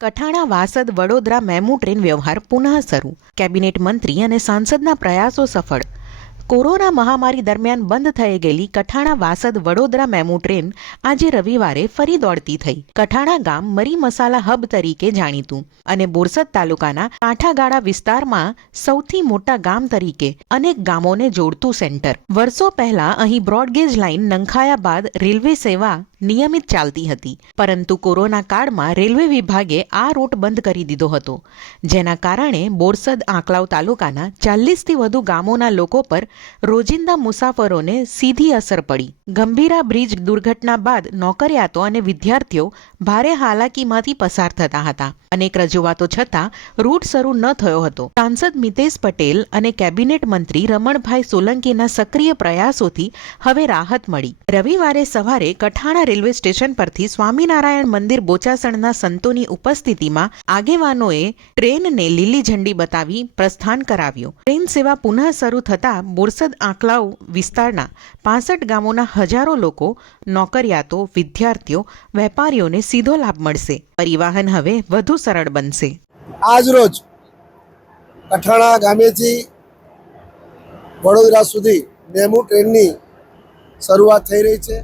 Kathana Vasad Vadodara MEMU train વ્યવહાર પુનઃ શરૂ. કેબિનેટ મંત્રી અને સાંસદના પ્રયાસો સફળ. કોરોના મહામારી દરમિયાન બંધ થઈ ગયેલી કઠાણા વાસદ વડોદરા મેમુ ટ્રેન આજે રવિવારે ફરી દોડતી થઈ. કઠાણા ગામ મરી મસાલા હબ તરીકે જાણીતું અને બોરસદ તાલુકાના કાંઠાગાળા વિસ્તારમાં સૌથી મોટા ગામ તરીકે અનેક ગામોને જોડતું સેન્ટર. વર્ષો પહેલા અહીં બ્રોડગેજ લાઇન નંખાયા બાદ રેલવે સેવા નિયમિત ચાલતી હતી, પરંતુ કોરોના કાળમાં રેલવે વિભાગે આ રૂટ બંધ કરી દીધો હતો, જેના કારણે બોરસદ આંકલાવ તાલુકાના 40થી વધુ ગામોના લોકો પર રોજિંદા મુસાફરોને સીધી અસર પડી. ગંભીરા બ્રિજ દુર્ઘટના બાદ નોકરિયાતો અને વિદ્યાર્થીઓ ભારે હાલાકીમાંથી પસાર થતા હતા. અનેક રજૂઆતો છતાં રૂટ શરૂ ન થયો હતો. સાંસદ મિતેશ પટેલ અને કેબિનેટ મંત્રી રમણભાઈ સોલંકીના સક્રિય પ્રયાસોથી હવે રાહત મળી. રવિવારે સવારે કઠાણા રેલવે સ્ટેશન પરથી સ્વામિનારાયણ મંદિર બોચાસણના સંતોની ઉપસ્થિતિમાં આગેવાનોએ ટ્રેનને લીલી ઝંડી બતાવી પ્રસ્થાન કરાવ્યું. ટ્રેન સેવા પુનઃ શરૂ થતાં બોરસદ આંકલાવ વિસ્તારના 65 ગામોના હજારો લોકો, નોકરિયાતો, વિદ્યાર્થીઓ, વેપારીઓને સીધો લાભ મળશે. પરિવહન હવે વધુ સરળ બનશે. આજ રોજ કઠાણા ગામેથી વડોદરા સુધી મેમુ ટ્રેનની શરૂઆત થઈ રહી છે.